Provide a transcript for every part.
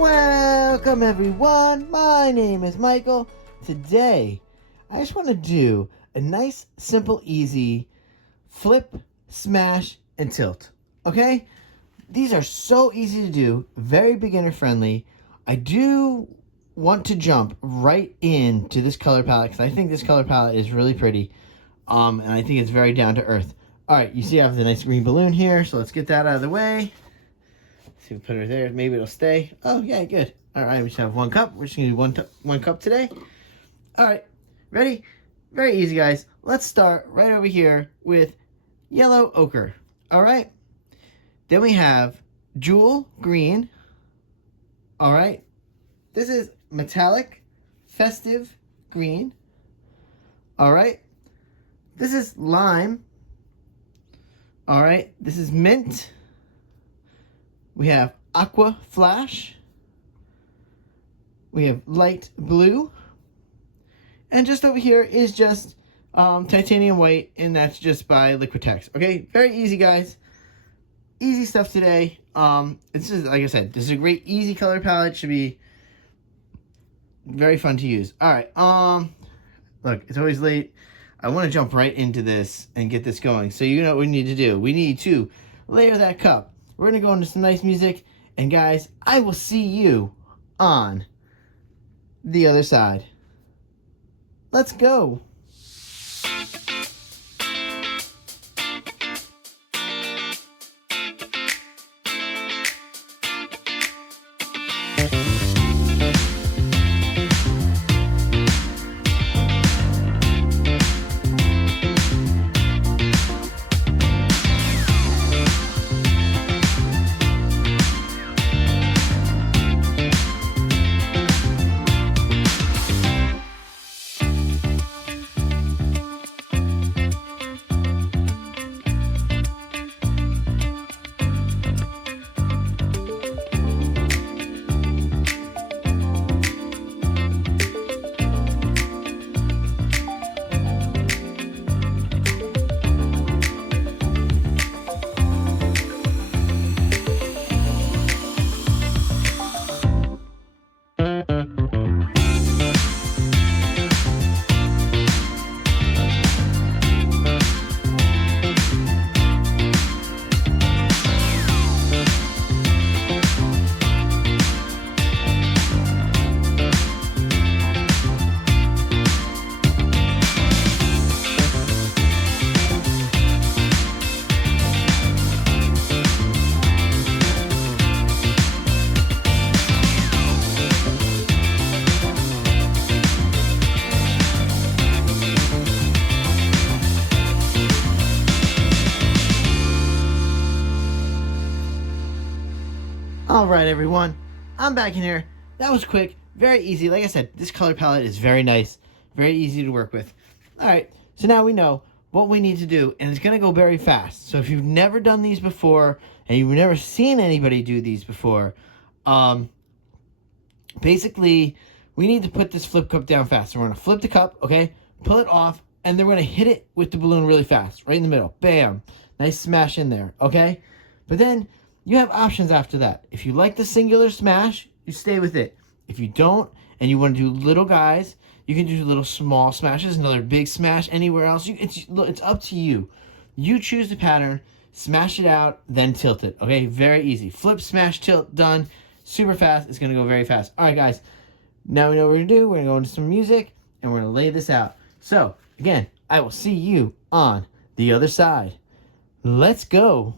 Welcome everyone, my name is Michael. Today, I just want to do a nice, simple, easy flip, smash, and tilt, okay? These are so easy to do, very beginner friendly. I do want to jump right into this color palette because I think this color palette is really pretty, and I think it's very down to earth. All right, you see I have the nice green balloon here, so let's get that out of the way. See, we'll put her there. Maybe it'll stay. Oh, yeah, good. All right, we just have 1 cup. We're just going to do one cup today. All right, ready? Very easy, guys. Let's start right over here with yellow ochre. All right. Then we have jewel green. All right. This is metallic festive green. All right. This is lime. All right. This is mint. We have aqua flash. We have light blue. And just over here is just titanium white, and that's just by Liquitex. Okay, very easy, guys. Easy stuff today. This is, like I said, this is a great easy color palette. Should be very fun to use. All right. Look, it's always late. I want to jump right into this and get this going. So you know what we need to do. We need to layer that cup. We're gonna go into some nice music, and guys, I will see you on the other side. Let's go. All right, everyone, I'm back in here. That was quick, very easy. Like I said, this color palette is very nice, very easy to work with. All right, so now we know what we need to do, and it's going to go very fast. So if you've never done these before, and you've never seen anybody do these before, basically, we need to put this flip cup down fast. So we're going to flip the cup, okay, pull it off, and then we're going to hit it with the balloon really fast, right in the middle. Bam. Nice smash in there, okay? But then you have options after that. If you like the singular smash, you stay with it. If you don't, and you want to do little guys, you can do little small smashes, another big smash anywhere else. It's up to you. You choose the pattern, smash it out, then tilt it. Okay, very easy. Flip, smash, tilt, done. Super fast. It's going to go very fast. All right, guys. Now we know what we're going to do. We're going to go into some music, and we're going to lay this out. So, again, I will see you on the other side. Let's go.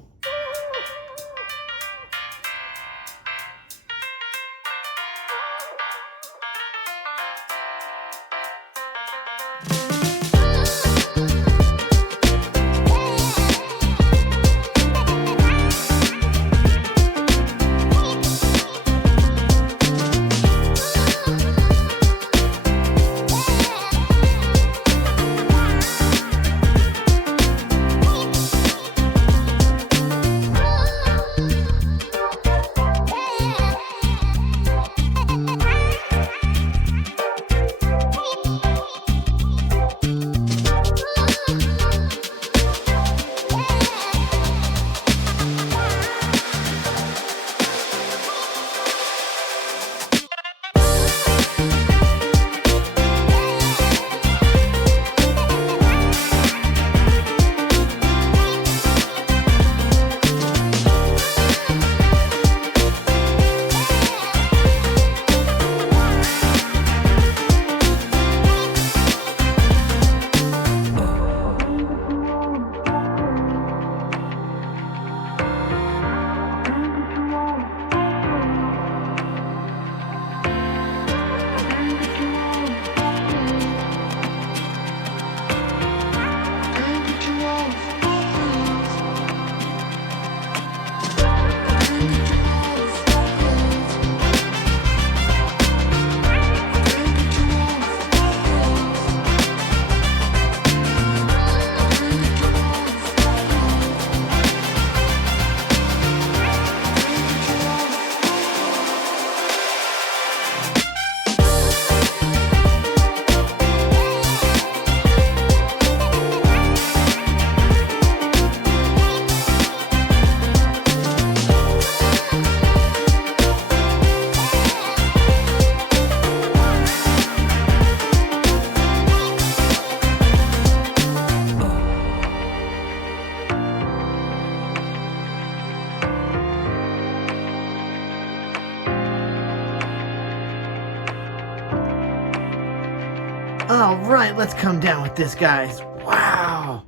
All right, let's come down with this, guys. Wow.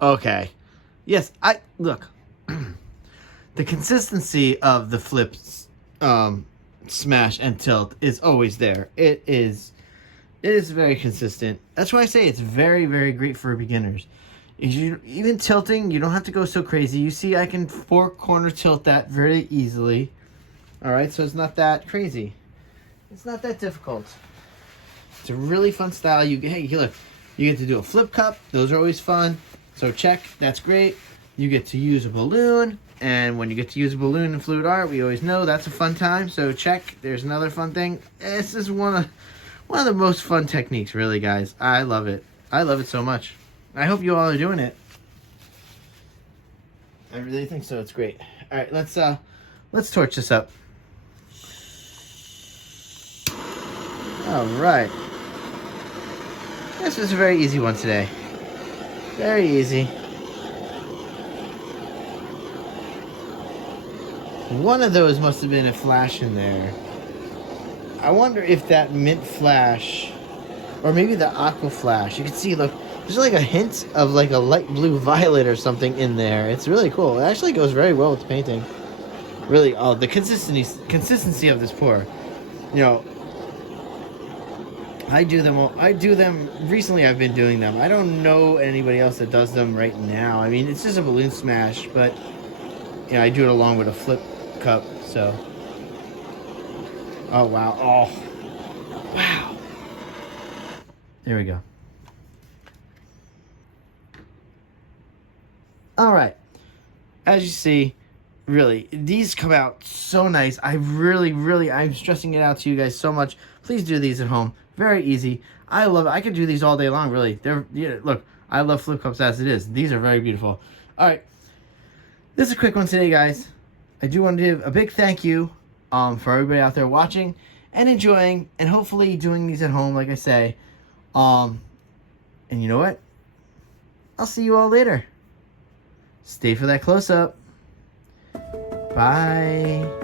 Okay. Yes, look. The consistency of the flips, smash and tilt is always there. It is very consistent. That's why I say it's very, very great for beginners. Even tilting, you don't have to go so crazy. You see, I can 4-corner tilt that very easily. All right, so it's not that crazy. It's not that difficult. It's a really fun style. Hey, look, you get to do a flip cup. Those are always fun. So check, that's great. You get to use a balloon, and when you get to use a balloon in fluid art, we always know that's a fun time. So check, there's another fun thing. This is one of the most fun techniques, really, guys. I love it. I love it so much. I hope you all are doing it. I really think so. It's great. All right, let's torch this up. All right. This was a very easy one today. Very easy. One of those must have been a flash in there. I wonder if that mint flash, or maybe the aqua flash. You can see, look, there's like a hint of like a light blue violet or something in there. It's really cool. It actually goes very well with the painting. Really, oh, the consistency of this pour. You know, I do them recently. I've been doing them. I don't know anybody else that does them right now. I mean, it's just a balloon smash, but you know, I do it along with a flip cup. So, oh wow, oh wow. There we go. All right. As you see, really, these come out so nice. I'm stressing it out to you guys so much. Please do these at home. Very easy. I love it. I could do these all day long, really. Look, I love flip cups as it is. These are very beautiful. All right. This is a quick one today, guys. I do want to give a big thank you for everybody out there watching and enjoying and hopefully doing these at home, like I say. And you know what? I'll see you all later. Stay for that close-up. Bye.